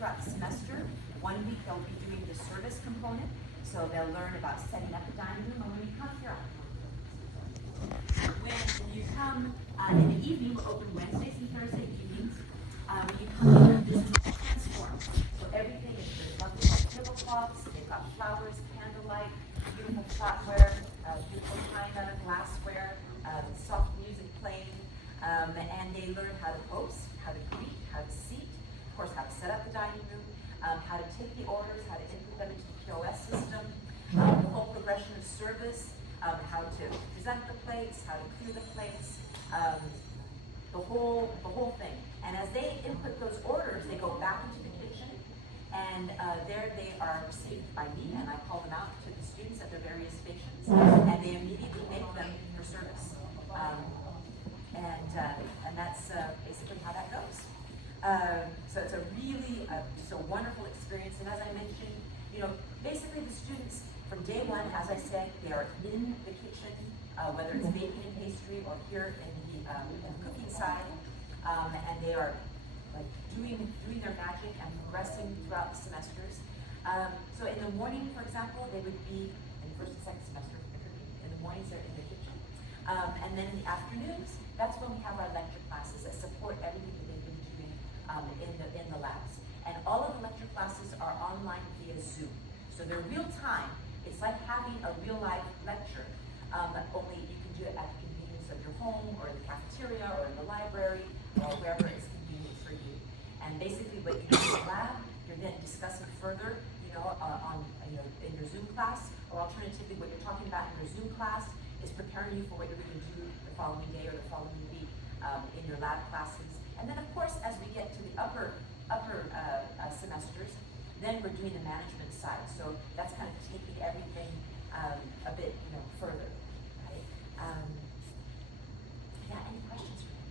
throughout the semester. 1 week they'll be doing the service component, so they'll learn about setting up a dining room. And when you come here, when you come in the evening, we're open Wednesdays and Thursday evenings. When you come here, this is transformed. So everything is there's lovely tablecloths, they've got flowers, candlelight, beautiful flatware, beautiful china, glassware, soft music playing, and they learn how to host, how to greet, how to seat, of course, how to set up the dining room, how to take the orders, how to input them into the POS system, the whole progression of service, how to present the plates, how to clear the plates, the whole thing. And as they input those orders, they go back into the kitchen, and there they are received by me, and I call them out to the students at their various stations, and they immediately make them for service. And that's basically how that goes. So it's a really just a wonderful experience. And as I mentioned, basically the students from day one, as I said, they are in the kitchen, whether it's baking and pastry or here in the cooking side, and they are like doing their magic and progressing throughout the semesters. So in the morning, for example, they would be in the first and second semester. In the mornings, they're in the kitchen, and then in the afternoons, that's when we have our lecture classes that support everything that they've been doing in the labs. And all of the lecture classes are online via Zoom, so they're real time. It's like having a real life lecture, only you can do it at the convenience of your home or in the cafeteria or in the library or wherever it's convenient for you. And basically what you do in the lab, you're then discussing further, in your Zoom class, or alternatively what you're talking about in your Zoom class is preparing you for what you're going to do the following day or the following week in your lab classes. And then of course, as we get to the upper semesters, then we're doing the management side. So that's kind of taking everything a bit further, right? Any questions for me?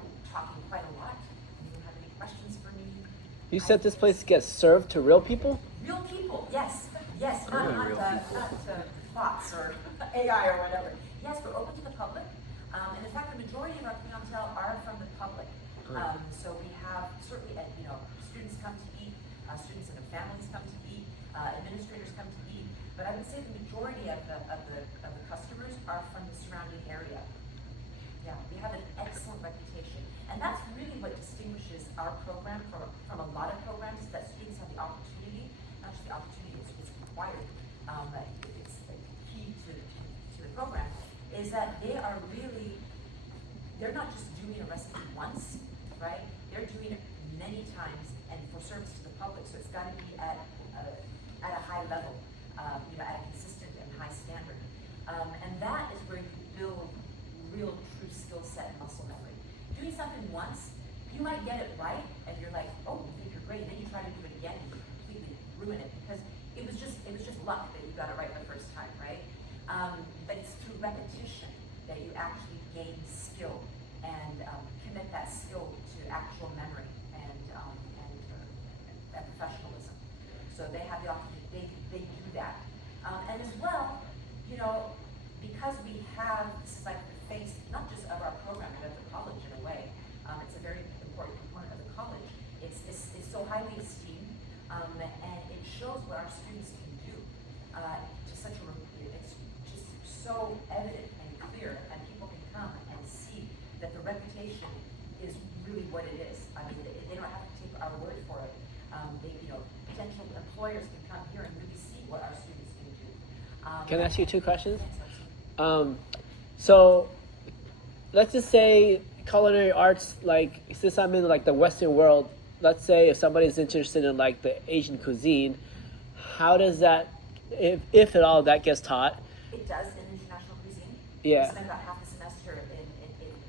I'm talking quite a lot. Anyone have any questions for me? You said this place gets served to real people? Real people, yes, not bots or AI or whatever. Yes, we're open to the public, and in fact, the majority of our clientele are from the public. So we have certainly, students come to eat, students and their families come to eat, administrators come to eat. But I would say the majority of the customers are from the surrounding area. Yeah, we have an excellent reputation, and that's really what distinguishes our program from a lot of programs. Is that students have the opportunity, not just the opportunity, it's required. It's like key to the program. Is that they're not just doing a recipe once, right? They're doing it many times and for service to the public. So it's got to be at a high level, at a consistent and high standard. And that is where you build real true skill set and muscle memory. Doing something once, you might get it right, and you're like, oh, you think you're great, and then you try to do it again, and you completely ruin it because it was just luck that you got it right the first time, right? But it's through repetition that you actually gain skill and commit that skill to actual memory and professionalism. So they have the opportunity, they do that. And as well, because we have, this is like the face, not just of our program, but of the college in a way. It's a very important component of the college. It's so highly esteemed, and it shows what our students can do to such a, it's just so evident and clear, and people can come and see that the reputation is really what it is. I mean, they don't have to take our word for it. Potential employers can come here and really see what our students can do. Can I ask you 2 questions? So let's just say culinary arts, like since I'm in like the Western world, let's say if somebody's interested in like the Asian cuisine, how does that, if at all, that gets taught? It does in international cuisine. Yeah. We spend about half a semester in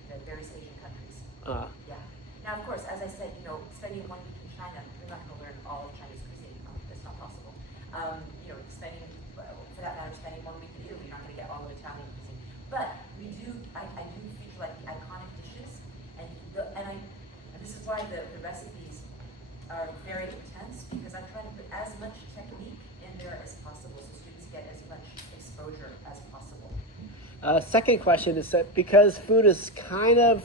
the various Asian countries. Yeah. Now, of course, as I said, spending 1 week in China, you're not going to learn all of Chinese cuisine. It's not possible. Spending 1 week in Italy, you're not going to get all of Italian cuisine. But I do feature like the iconic dishes, and this is why the recipes are very intense, because I try to put as much technique in there as possible, so students get as much exposure as possible. Second question is that because food is kind of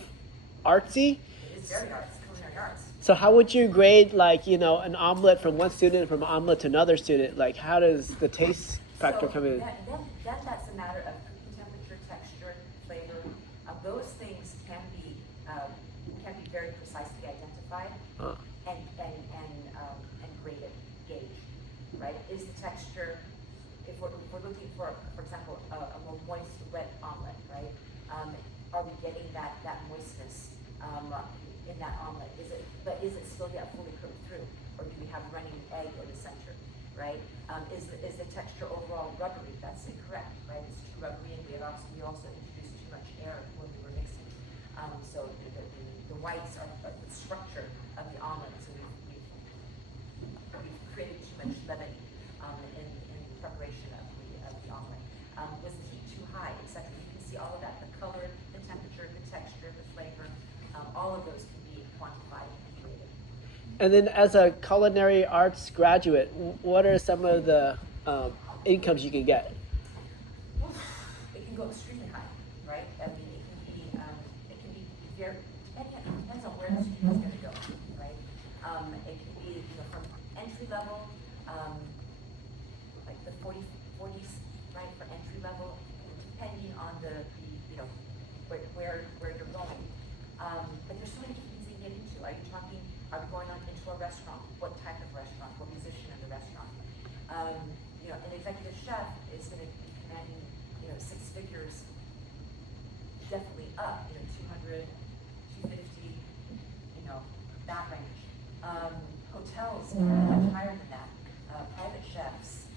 artsy. It is very arts, culinary arts. So how would you grade, like, you know, an omelet from one student from an omelet to another student? Like, how does the taste factor come in? That's a matter of cooking temperature, texture, flavor. Those things can be very precisely identified and graded, gauge, right? Is the texture, if we're looking for example, a more moist, wet omelet, right? Are we getting that moistness in that omelet? Is it still yet fully cooked through, or do we have running egg in the center, right? Is the texture overall rubbery? That's incorrect, right? It's too rubbery, and we also introduced too much air when we were mixing. So the whites are the structure of the omelet. So we've created too much levity in the preparation of the omelet. Was the heat too high, etc.? You can see all of that: the color, the temperature, the texture, the flavor. All of those can be quantified and created. And then, as a culinary arts graduate, what are some of the incomes you can get? It can go extremely high, right? I mean, it can be very, depends on where the student is going to go, right? It can be, from entry level, like the 40s, right, for entry level, depending on where you're going. But there's so many different things you can get into. Are we going into a restaurant? What type of restaurant? What position in the restaurant? An executive chef is going to be commanding, 6 figures, definitely up, 200, 250, that range. Hotels can be much higher than that. Private chefs,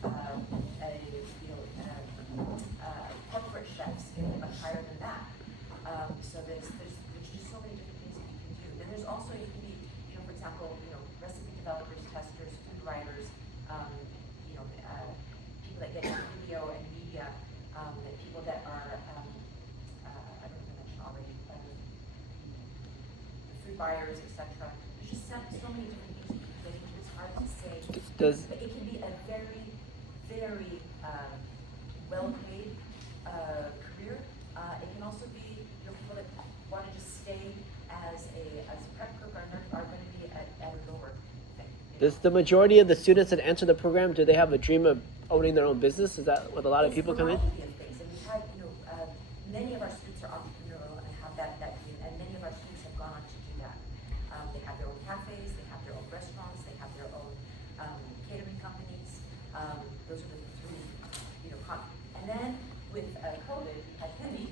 corporate chefs can be much higher than that. So there's just so many different things that you can do. Then there's also, you can be, for example, recipe developers, testers, food writers, people that get into video and media, people that are, I don't know if I mentioned already, food buyers, etc. There's just so many different things you can get into. It's hard to say. But it can be a very, very well-paid career. It can also be, people that want to just stay as a prep cook are going to be at a lower thing. Does the majority of the students that enter the program, do they have a dream of owning their own business? Is that what a lot of people come in? It's a variety of things. And we've had, many of our students are entrepreneurial and have that dream, and many of our students have gone on to do that. They have their own cafes, they have their own restaurants, they have their own catering companies. Those are the 3, and then with COVID, we had Penny.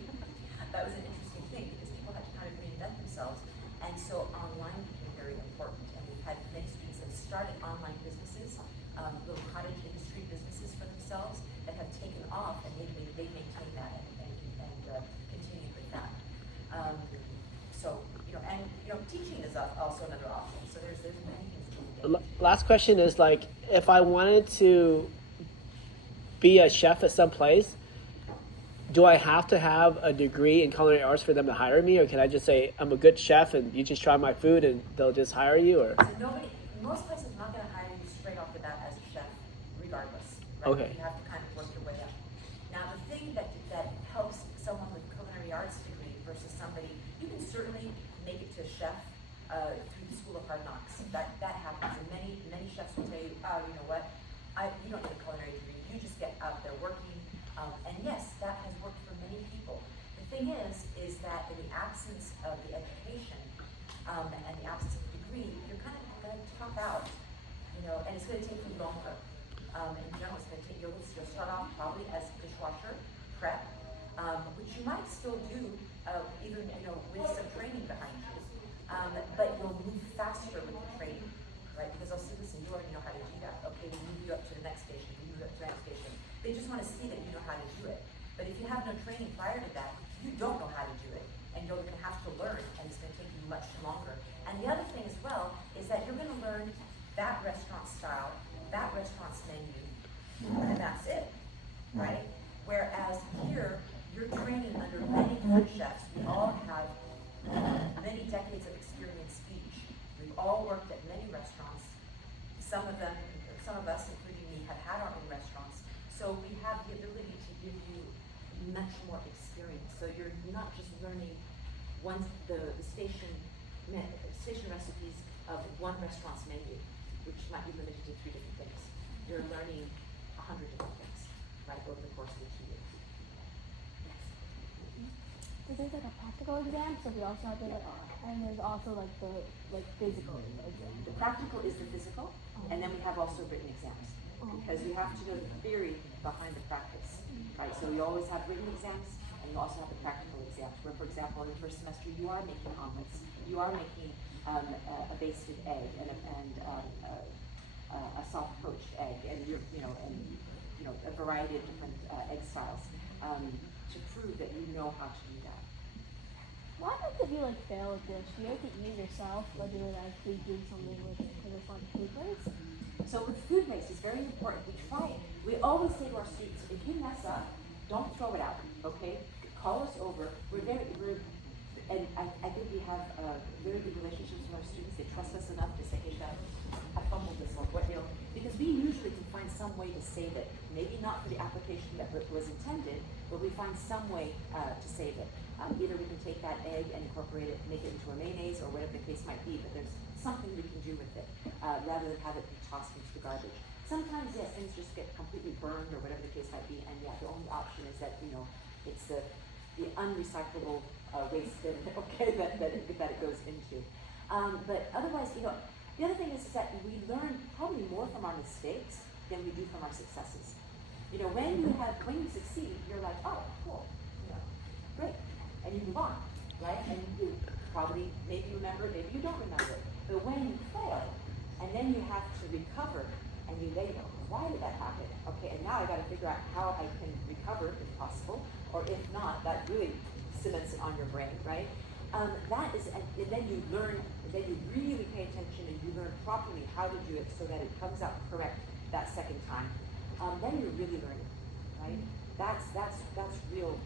That was an interesting thing because people had to kind of reinvent themselves, and so online became very important. And we've had many students that started online businesses, little cottage industry businesses for themselves that have taken off, and they maintain that and continue with that. Teaching is also another option. So there's many things you can do. Last question is, like, if I wanted to be a chef at some place, do I have to have a degree in culinary arts for them to hire me, or can I just say I'm a good chef and you just try my food and they'll just hire you? Or most places are not going to hire you straight off the bat as a chef, regardless. Right? Okay. You have to kind of work your way up. Now, the thing that helps someone with culinary arts degree versus somebody, you can certainly make it to a chef through the School of Hard Knocks. That happens, and many chefs will tell you, you know what, you don't need a culinary degree. You just get out there working. And yes, that has worked for many people. The thing is that in the absence of the education and the absence of the degree, you're kind of going to top out, and it's going to take you longer. In general, it's going to take you'll start off probably as dishwasher, prep, which you might still do even with some training behind you. But you'll move faster with the training, right? Because they'll say, listen, you already know how to do that. Okay, we'll move you up to the next station. They just want to see that you know how to do it. But if you have no training prior to that, you don't know how to do it. And you're going to have to learn, and it's going to take you much longer. And the other thing as well is that you're going to learn that restaurant style, that restaurant's menu, and that's it, right? Whereas here, you're training under many good chefs. We all have many decades of experience each. We've all worked at many restaurants. Some of us, including me, have had our own restaurants. So we have the ability to give you much more experience. So you're not just learning the station station recipes of one restaurant's menu, which might be limited to 3 different things. You're learning 100 different things, right, over the course of the 2 years. Yes. So there's like a practical exam, so we also have to and there's also like the physical exam. The practical is the physical, and then we have also written exams, because you have to know the theory behind the practice, right? So you always have written exams, and you also have the practical exams, where, for example, in the first semester you are making omelets, you are making a basted egg and a soft poached egg, and a variety of different egg styles to prove that you know how to do that. What happens if you like fail at this? Do you have to eat it yourself, or do you actually do something with it because it's on food waste? So with food waste, it's very important. We always say to our students, if you mess up, don't throw it out, okay? Call us over. And I think we have very good relationships with our students. They trust us enough to say, hey, Chef, I fumbled this one, because we usually can find some way to save it. Maybe not for the application that was intended, but we find some way to save it. Either we can take that egg and incorporate it, make it into a mayonnaise, or whatever the case might be, but there's something we can do with it, rather than have it be tossed into the garbage. Sometimes, yes, things just get completely burned, or whatever the case might be, and yeah, the only option is that, it's the unrecyclable waste bin, okay, that it goes into. But otherwise, the other thing is that we learn probably more from our mistakes than we do from our successes. When you succeed, you're like, oh, cool, great, and you move on, right? And you probably, maybe you remember it, maybe you don't remember it. But when you fail, and then you have to recover, and you later, why did that happen? Okay, and now I got to figure out how I can recover if possible, or if not, that really cements it on your brain, right? And then you learn, then you really pay attention, and you learn properly how to do it so that it comes out correct that second time. Then you're really learning, right? That's real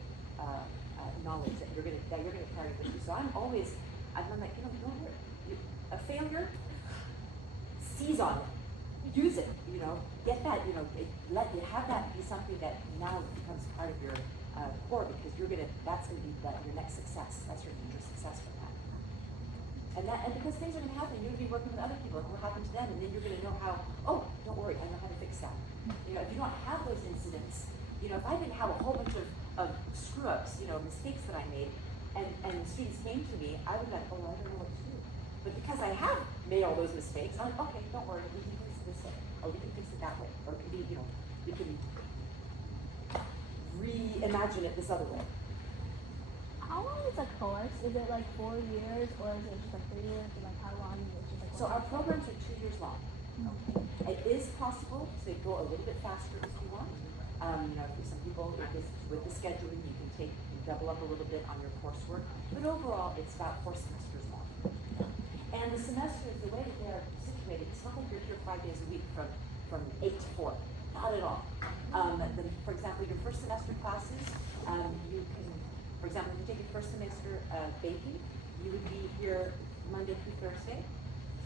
knowledge that you're gonna carry with you. So I'm like, a failure, seize on it, use it, get that, have that be something that now becomes part of your core, because that's gonna be your next success. That's your future success from that. And because things are gonna happen, you're gonna be working with other people, and it will happen to them, and then you're gonna know how, oh, don't worry, I know how to fix that. If you don't have those incidents, if I didn't have a whole bunch of screw-ups, mistakes that I made, and students came to me, I would be like, oh, I don't know what to do. But because I have made all those mistakes, I'm like, okay, don't worry, we can fix it this way, or we can fix it that way, or it can be, we can reimagine it this other way. How long is a course? Is it like 4 years, or is it just like 3 years, or like how long is it just like? So our programs are 2 years long. Okay. It is possible to go a little bit faster if you want. For some people, with the scheduling, you can double up a little bit on your coursework. But overall, it's about 4 semesters long. And the semesters, the way that they are situated, it's not like you're here 5 days a week from 8 to 4. Not at all. For example, your first semester classes, you can, for example, if you take your first semester baking, you would be here Monday through Thursday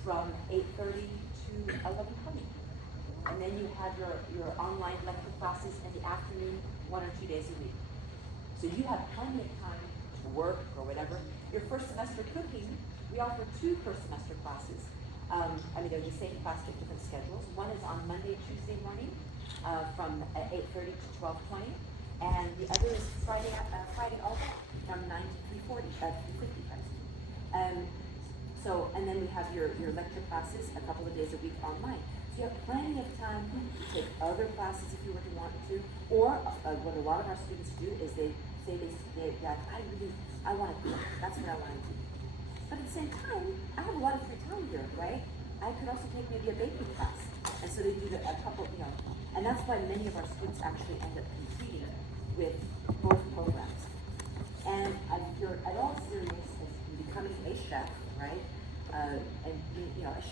from 8:30 to 11:20. And then you have your online lecture classes in the afternoon, 1 or 2 days a week. So you have plenty of time to work or whatever. Your first semester cooking, we offer 2 first semester classes. They're the same class with different schedules. One is on Monday, Tuesday morning from 8:30 to 12:20. And the other is Friday also from 9 to 3:50. And then we have your lecture classes a couple of days a week online. So you have plenty of time to take other classes if you really want to, or what a lot of our students do is they say that I want to cook. That's what I want to do. But at the same time, I have a lot of free time here, right? I could also take maybe a baking class, and so they do a couple, and that's why many of our students actually end up competing with both programs. And if you're at all serious in becoming a chef, right? A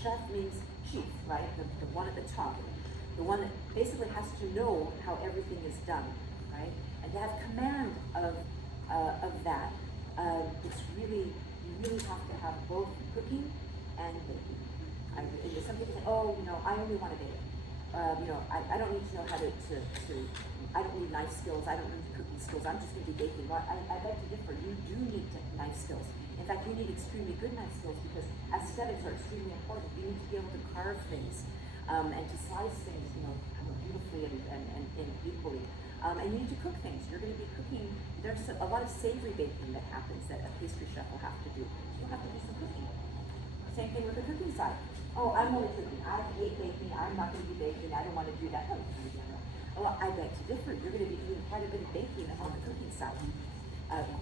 chef means chief, right? The one at the top, the one that basically has to know how everything is done, right? And to have command of that, you really have to have both cooking and baking. Some people say, oh, I only want to bake. I don't need to know how to I don't need knife skills. I don't need cooking skills. I'm just going to be baking. Well, I beg to differ. You do need knife skills. In fact, you need extremely good knife skills because aesthetics are extremely important. You need to be able to carve things and to slice things, beautifully and equally. And you need to cook things. You're going to be cooking. There's a lot of savory baking that happens that a pastry chef will have to do. You'll have to do some cooking. Same thing with the cooking side. Oh, I'm only cooking. I hate baking. I'm not going to be baking. I don't want to do that. Well, I beg to differ. You're going to be doing quite a bit of baking on the cooking side,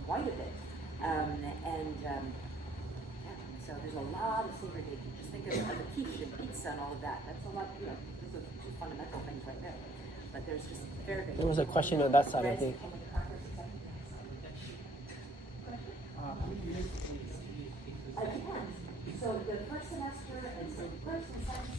quite a bit. So there's a lot of savory baking. Just think of a quiche and pizza and all of that. That's a lot. Those are two fundamental things right there. But there's just very, very. There was a question on that side, I think. It depends. So the first semester, and so first and second